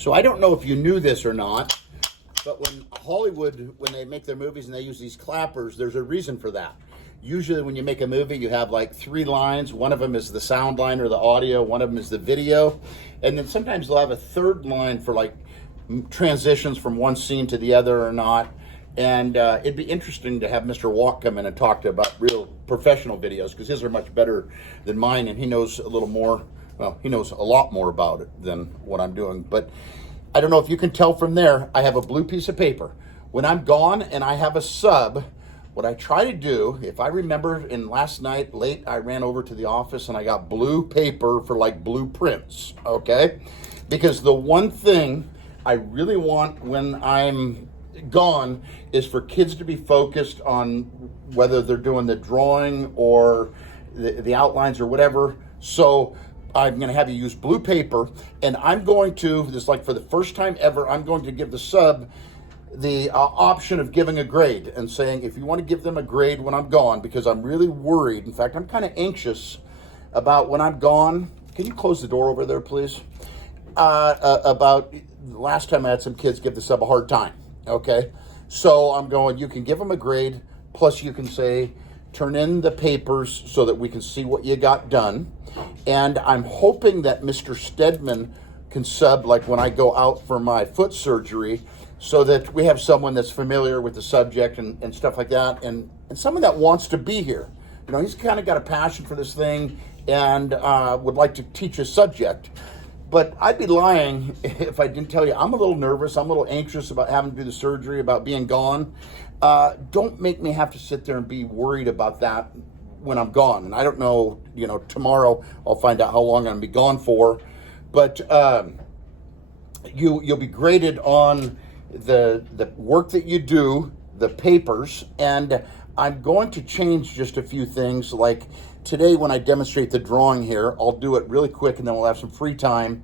So I don't know if you knew this or not, but when Hollywood, when they make their movies and they use these clappers, there's a reason for that. Usually when you make a movie, you have like 3 lines. One of them is the sound line or the audio. One of them is the video. And then sometimes they'll have a third line for like transitions from one scene to the other or not. And it'd be interesting to have Mr. Walk come in and talk to about real professional videos, because his are much better than mine, and he knows a little more. Well, he knows a lot more about it than what I'm doing. But I don't know if you can tell from there, I have a blue piece of paper. When I'm gone and I have a sub, what I try to do, if I remember, in last night late, I ran over to the office and I got blue paper for like blueprints, okay? Because the one thing I really want when I'm gone is for kids to be focused on whether they're doing the drawing or the outlines or whatever. So I'm going to have you use blue paper, and I'm going to, this like for the first time ever, I'm going to give the sub the option of giving a grade and saying, if you want to give them a grade when I'm gone, because I'm really worried. In fact, I'm kind of anxious about when I'm gone. Can you close the door over there, please? About last time I had some kids give the sub a hard time. Okay. So I'm going, you can give them a grade, plus you can say, turn in the papers so that we can see what you got done. And I'm hoping that Mr. Stedman can sub like when I go out for my foot surgery, so that we have someone that's familiar with the subject and stuff like that, and someone that wants to be here. You know, he's kind of got a passion for this thing and would like to teach a subject. But I'd be lying if I didn't tell you I'm a little nervous. I'm a little anxious about having to do the surgery, about being gone. Don't make me have to sit there and be worried about that when I'm gone. And I don't know, you know, tomorrow I'll find out how long I'm going to be gone for. But you'll be graded on the work that you do, the papers, and I'm going to change just a few things. Like today when I demonstrate the drawing here, I'll do it really quick and then we'll have some free time.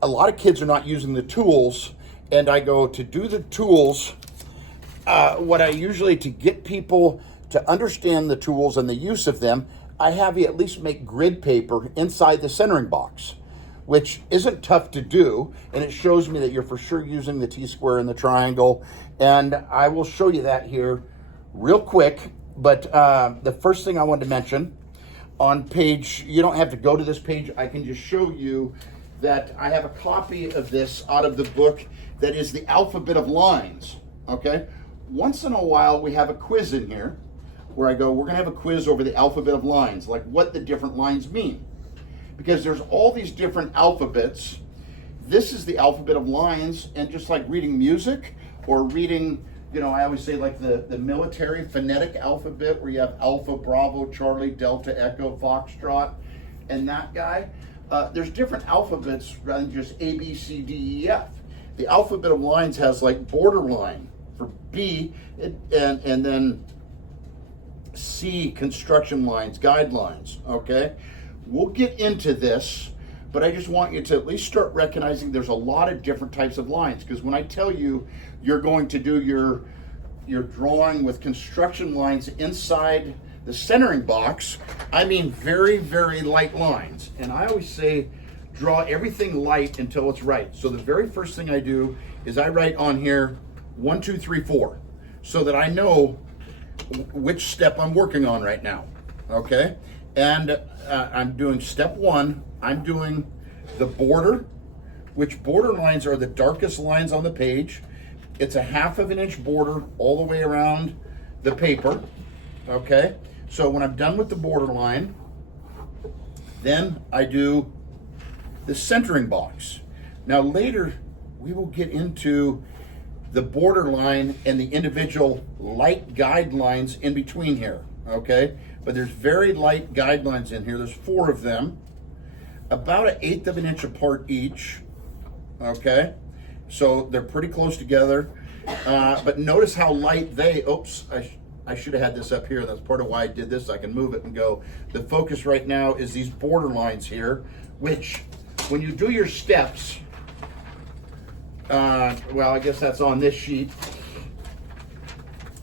A lot of kids are not using the tools, and I go to do the tools. What I usually, to get people to understand the tools and the use of them, I have you at least make grid paper inside the centering box, which isn't tough to do, and it shows me that you're for sure using the T-square and the triangle, and I will show you that here real quick. But the first thing I wanted to mention, on page, you don't have to go to this page, I can just show you that I have a copy of this out of the book that is the alphabet of lines, okay? Once in a while, we have a quiz in here where I go, we're gonna have a quiz over the alphabet of lines, like what the different lines mean. Because there's all these different alphabets. This is the alphabet of lines, and just like reading music or reading, you know, I always say like the military phonetic alphabet where you have Alpha, Bravo, Charlie, Delta, Echo, Foxtrot, and that guy. There's different alphabets rather than just A, B, C, D, E, F. The alphabet of lines has like borderline for B, and then C, construction lines, guidelines, okay? We'll get into this, but I just want you to at least start recognizing there's a lot of different types of lines, because when I tell you you're going to do your drawing with construction lines inside the centering box, I mean very, very light lines. And I always say draw everything light until it's right. So the very first thing I do is I write on here 1, 2, 3, 4, so that I know which step I'm working on right now, okay? And I'm doing step 1, I'm doing the border, which border lines are the darkest lines on the page. It's a 1/2 inch border all the way around the paper, okay? So when I'm done with the border line, then I do the centering box. Now later, we will get into the border line and the individual light guidelines in between here, okay? But there's very light guidelines in here. There's 4 of them, about 1/8 of an inch apart each, okay? So they're pretty close together. But notice how light they, oops, I should have had this up here. That's part of why I did this. I can move it and go. The focus right now is these border lines here, which when you do your steps, well, I guess that's on this sheet.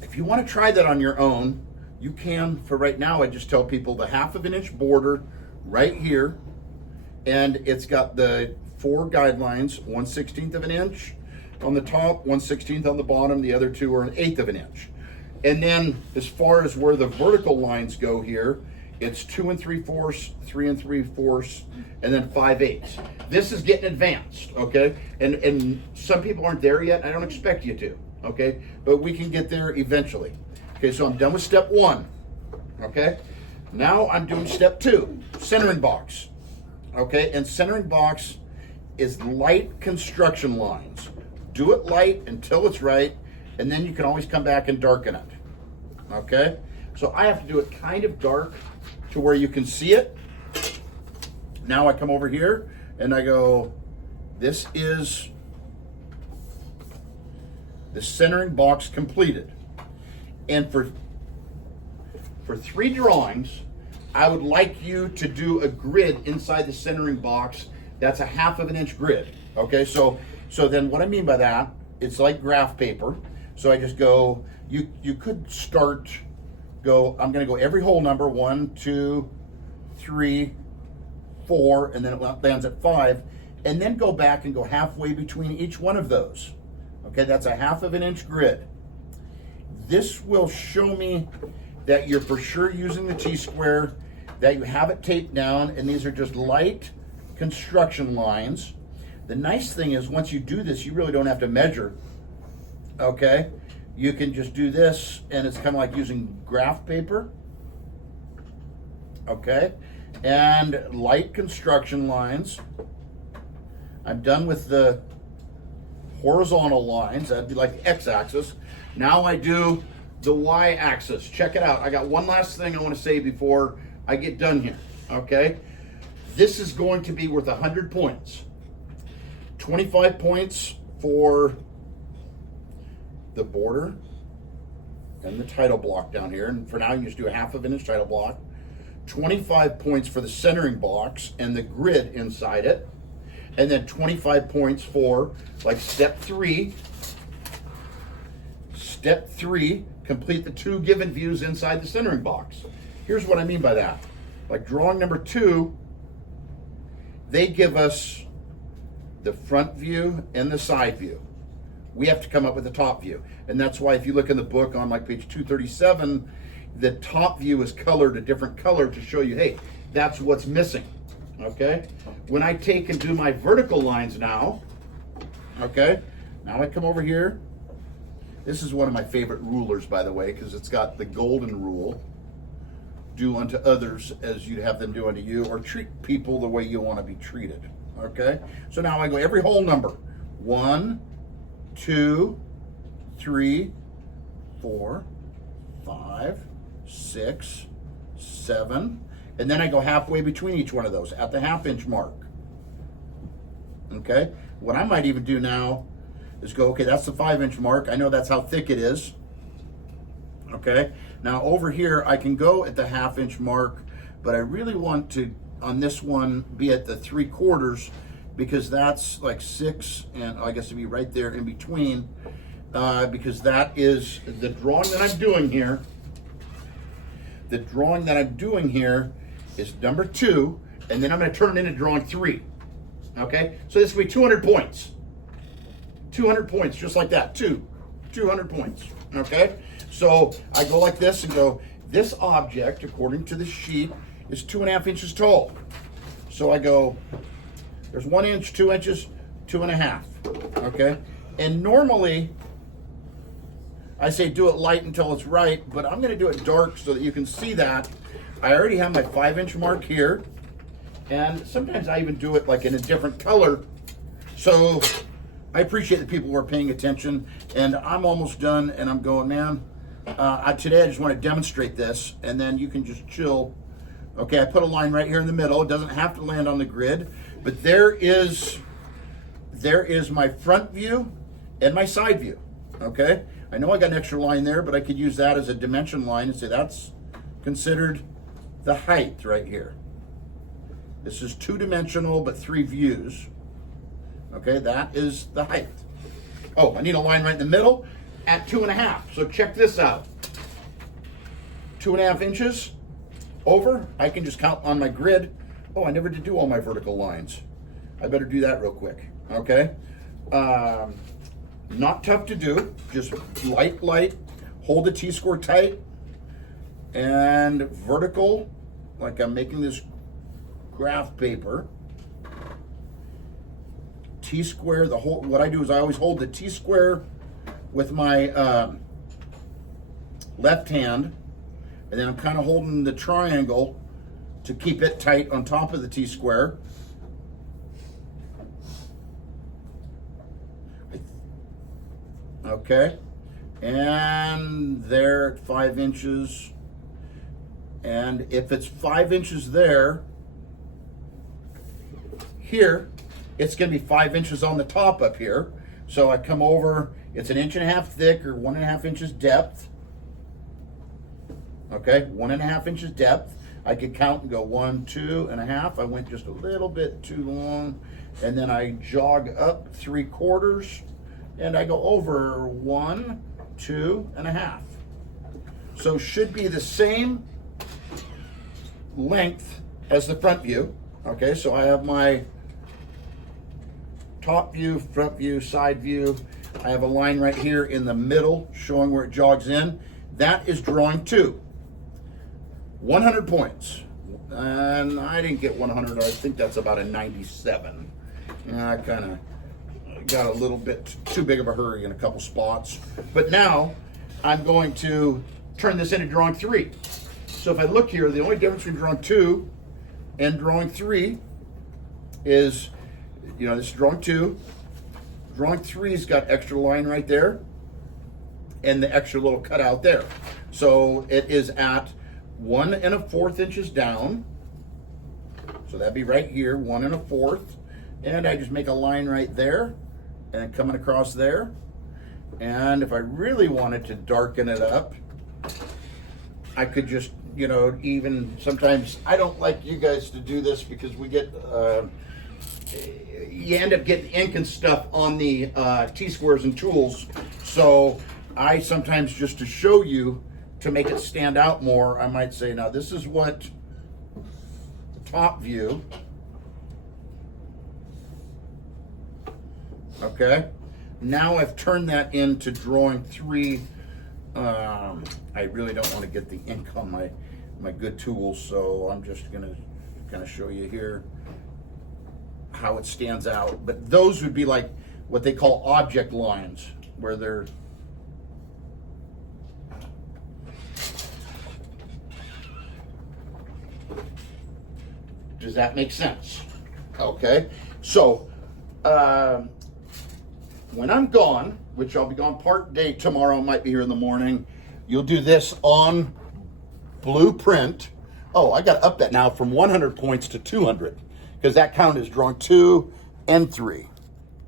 If you want to try that on your own, you can. For right now, I just tell people the 1/2 inch border right here, and it's got the 4 guidelines, 1/16 of an inch on the top, 1/16 on the bottom, the other 2 are 1/8 of an inch. And then as far as where the vertical lines go here, it's 2 3/4, 3 3/4, and then 5/8. This is getting advanced, okay? And some people aren't there yet. I don't expect you to, okay? But we can get there eventually. Okay, so I'm done with step 1, okay? Now I'm doing step 2, centering box, okay? And centering box is light construction lines. Do it light until it's right, and then you can always come back and darken it, okay? So I have to do it kind of dark to where you can see it. Now I come over here and I go, this is the centering box completed. And for 3 drawings, I would like you to do a grid inside the centering box. That's a 1/2 inch grid, okay? So then what I mean by that, it's like graph paper. So I just go, you could start, I'm gonna go every whole number, 1, 2, 3, 4, and then it lands at 5, and then go back and go halfway between each one of those. Okay, that's a 1/2 inch grid. This will show me that you're for sure using the T-square, that you have it taped down, and these are just light construction lines. The nice thing is once you do this, you really don't have to measure, okay? You can just do this, and it's kind of like using graph paper, okay? And light construction lines. I'm done with the horizontal lines. That'd be like the x-axis. Now I do the y-axis. Check it out. I got one last thing I want to say before I get done here, okay? This is going to be worth 100 points. 25 points for the border and the title block down here. And for now, you just do a 1/2 inch title block. 25 points for the centering box and the grid inside it. And then 25 points for like step 3. Step 3, complete the 2 given views inside the centering box. Here's what I mean by that. Like drawing number 2, they give us the front view and the side view. We have to come up with the top view. And that's why if you look in the book on like page 237, the top view is colored a different color to show you, hey, that's what's missing, okay? When I take and do my vertical lines now, okay, now I come over here. This is one of my favorite rulers, by the way, because it's got the golden rule. Do unto others as you'd have them do unto you, or treat people the way you want to be treated, okay? So now I go every whole number. 1, 2, 3, 4, 5, 6, 7, and then I go halfway between each one of those at the 1/2 inch mark. Okay? What I might even do now is go, okay, that's the 5 inch mark. I know that's how thick it is. Okay? Now over here, I can go at the 1/2 inch mark, but I really want to, on this one, be at the 3/4 because that's like 6, and I guess it'd be right there in between, because that is the drawing that I'm doing here. The drawing that I'm doing here is number 2, and then I'm going to turn it into drawing 3. Okay? So this will be 200 points. 200 points, just like that. 200 points. Okay? So I go like this and go, this object, according to the sheet, is 2.5 inches tall. So I go, there's 1 inch, 2 inches, 2.5. Okay? And normally, I say do it light until it's right, but I'm going to do it dark so that you can see that. I already have my 5 inch mark here, and sometimes I even do it like in a different color. So I appreciate the people who are paying attention, and I'm almost done, and I'm going, man, today I just want to demonstrate this, and then you can just chill. Okay, I put a line right here in the middle. It doesn't have to land on the grid, but there is my front view and my side view, okay? I know I got an extra line there, but I could use that as a dimension line and say that's considered the height right here. This is 2-dimensional, but 3 views. Okay, that is the height. Oh, I need a line right in the middle at 2.5. So check this out. 2.5 inches over. I can just count on my grid. Oh, I never did do all my vertical lines. I better do that real quick, okay? Not tough to do, just light, hold the T-square tight, and vertical, like I'm making this graph paper. T-square, what I do is I always hold the T-square with my left hand, and then I'm kind of holding the triangle to keep it tight on top of the T-square. Okay, and there at 5 inches, and if it's 5 inches there, here, it's going to be 5 inches on the top up here. So I come over, it's 1.5 inches thick or 1.5 inches depth. Okay, 1.5 inches depth. I could count and go 1, 2.5. I went just a little bit too long, and then I jog up 3/4, and I go over 1, 2.5. So should be the same length as the front view. Okay, so I have my top view, front view, side view. I have a line right here in the middle showing where it jogs in. That is drawing 2. 100 points. And I didn't get 100. I think that's about a 97. I kind of got a little bit too big of a hurry in a couple spots. But now I'm going to turn this into drawing 3. So if I look here, the only difference between drawing 2 and drawing 3 is, this is drawing 2. Drawing 3's got extra line right there and the extra little cutout there. So it is at 1 1/4 inches down. So that'd be right here, 1 1/4. And I just make a line right there and coming across there. And if I really wanted to darken it up, I could just, even sometimes, I don't like you guys to do this because we get, you end up getting ink and stuff on the T-squares and tools. So I sometimes, just to show you, to make it stand out more, I might say, now this is what the top view. Okay. Now I've turned that into drawing 3. I really don't want to get the ink on my good tools, so I'm just going to kind of show you here how it stands out. But those would be like what they call object lines, where they're does that make sense? Okay, so when I'm gone, which I'll be gone part day tomorrow, might be here in the morning, you'll do this on Blueprint. Oh, I got to up that now from 100 points to 200, because that count is drawing 2 and 3.